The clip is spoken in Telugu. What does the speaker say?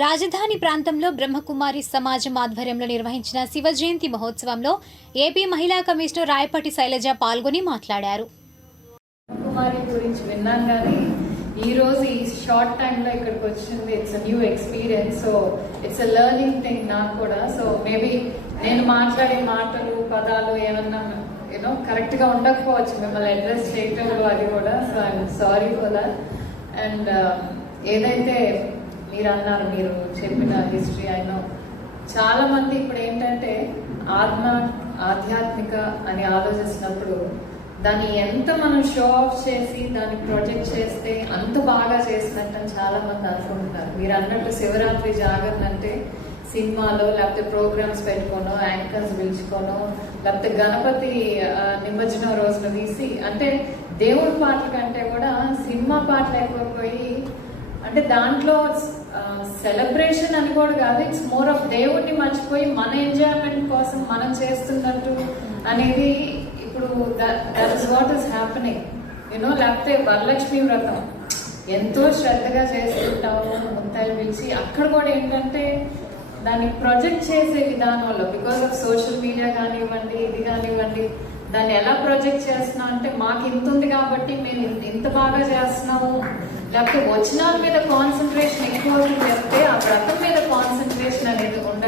రాజధాని ప్రాంతంలో బ్రహ్మకుమారి సమాజం ఆధ్వర్యంలో నిర్వహించిన శివ జయంతి మహోత్సవంలో ఏపీ మహిళా కమిషనర్ రాయపాటి శైలజ పాల్గొని మాట్లాడారు. బ్రహ్మకుమారి గురించి విన్నాను కానీ ఈ రోజు ఈ షార్ట్ టైంలో ఇక్కడికి వచ్చింది. It's a new experience. So it's a learning thing నాకు కూడా. సో మేబీ నేను మాట్లాడే మాటలు పదాలు ఏమన్నా కరెక్ట్ గా ఉండకపోవచ్చు, మిమ్మల్ని అడ్రస్ చేయటంలో అది కూడా. So I'm sorry for that. And ఏదైతే మీరు అన్నారు, మీరు చెప్పిన హిస్టరీ అయినా చాలా మంది ఇప్పుడు ఏంటంటే ఆధ్యాత్మిక అని ఆలోచిస్తున్నప్పుడు దాన్ని ఎంత మనం షో ఆఫ్ చేసి దాన్ని ప్రొజెక్ట్ చేస్తే అంత బాగా చేసినట్టు చాలా మంది అనుకుంటున్నారు. మీరు అన్నట్టు శివరాత్రి జాగరణ అంటే సినిమాలో లేకపోతే ప్రోగ్రామ్స్ పెట్టుకోనో, యాంకర్స్ పిలుచుకోనో, లేకపోతే గణపతి నిమజ్జనం రోజున తీసి, అంటే దేవుడి పాటల కంటే కూడా సినిమా పాటలు ఎక్కువైపోయి, అంటే దాంట్లో సెలబ్రేషన్ అని కూడా కాదు, ఇట్స్ మోర్ ఆఫ్ దేవుడిని మర్చిపోయి మన ఎంజాయ్మెంట్ కోసం మనం చేస్తున్నట్టు అనేది ఇప్పుడు that is what is happening. లేకపోతే వరలక్ష్మి వ్రతం ఎంతో శ్రద్ధగా చేస్తుంటాము, ముత్తాయిలు పిలిచి, అక్కడ కూడా ఏంటంటే దాన్ని ప్రొజెక్ట్ చేసే విధానంలో బికాస్ ఆఫ్ సోషల్ మీడియా కానివ్వండి, ఇది కానివ్వండి, దాన్ని ఎలా ప్రొజెక్ట్ చేస్తున్నాం అంటే మాకు ఇంత ఉంది కాబట్టి మేము ఇంత బాగా చేస్తున్నాము, లేకపోతే వచనాల మీద కాన్సన్ట్రేషన్ ఎక్కువ చెప్తే ఆ వ్రతం మీద కాన్సన్ట్రేషన్ అనేది ఉండదు.